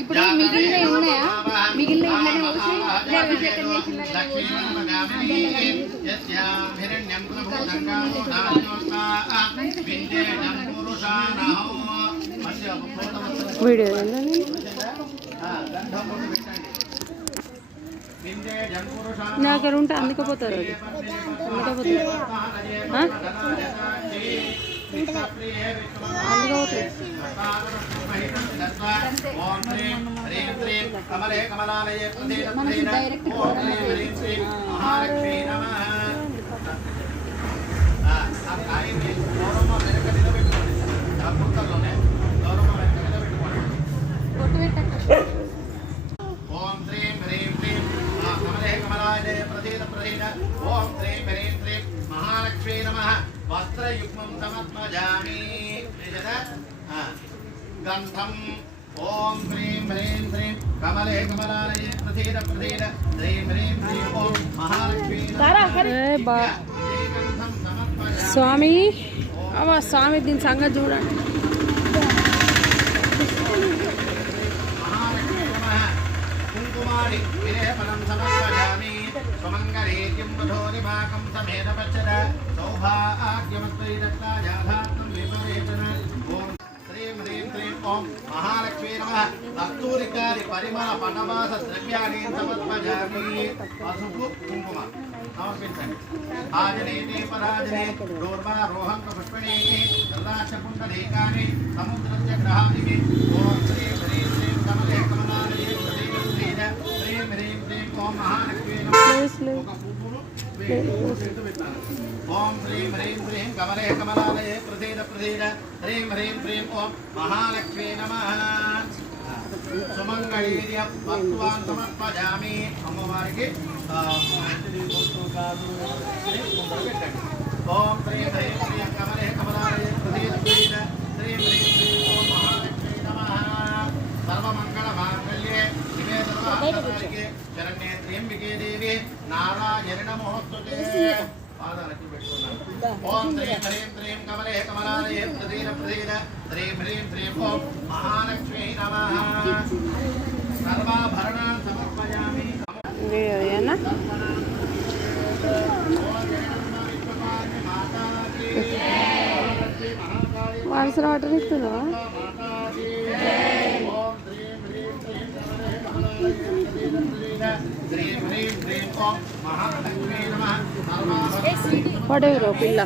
ఇప్పుడు మిగిలిన ఉన్నాయా? మిగిలిన వీడియో నా దగ్గర ఉంటే అందుకపోతారు డైరెక్ట్ ओम श्रीं ह्रीं श्रीं महालक्ष्मी नमः वस्त्रयुग्मं समर्पयामि गन्धं ओम श्रीं ह्रीं श्रीं कमले कमलालये प्रसीद प्रसीद श्रीं ह्रीं श्रीं ओम महालक्ष्मी स्वामी अब स्वामी दिन संगत చూడండి महालक्ष्मी नमः कुंकुमानि विलेपनं समर्पयामि सुमंगलेत्यं वधोनिभाकं समेत पच्चद सौभाग्यमत्वैदत्तायाधात्मं विपरेतन ओम श्रीं ह्रीं श्रीं ओम महालक्ष्मी नमः कस्तूरिकादि परिमल पटवास द्रव्याणि समर्पयामि पशुपु कुंकुम समर्पिंचंడి आजनेति पराजने दूर्वारोहं पुष्पणे रदाशकुण्डलेकानि समुद्रस्य ग्रहादिके ओम श्रीं ह्रीं श्रीं कमले कमलालये प्रसीद प्रसीद श्रीं ह्रीं श्रीं ओम महालक्ष्मी नमः ओम श्रीं ह्रीं श्रीं कमले कमलालये प्रसीद प्रसीद श्रीं ह्रीं श्रीं ओम महालक्ष्मी नमः सुमंगलीर्य वस्तुवान् समर्पयामि अम्मवारिकी ओम श्रीं ह्रीं श्रीं कमले कमलालये प्रसीद प्रसीद श्रीं ह्रीं श्रीं ओम महालक्ष्मी नमः सर्वमंगलमांगल्ये शिवे सर्वार्थसाधिके शरण्ये त्र्यंबिके देवी नारायणि नमोस्तुते पादालకి పెట్టుకున్నాను ఓం శ్రీం హ్రీం శ్రీం కమలే కమలాలయే ప్రసీద ప్రసీద శ్రీం హ్రీం శ్రీం ఓం మహాలక్ష్మీ నమః సర్వాభరణాన్ సమర్పయామి ఏనా వారస వాటర్ ఇస్తుందా పడేరు పిల్ల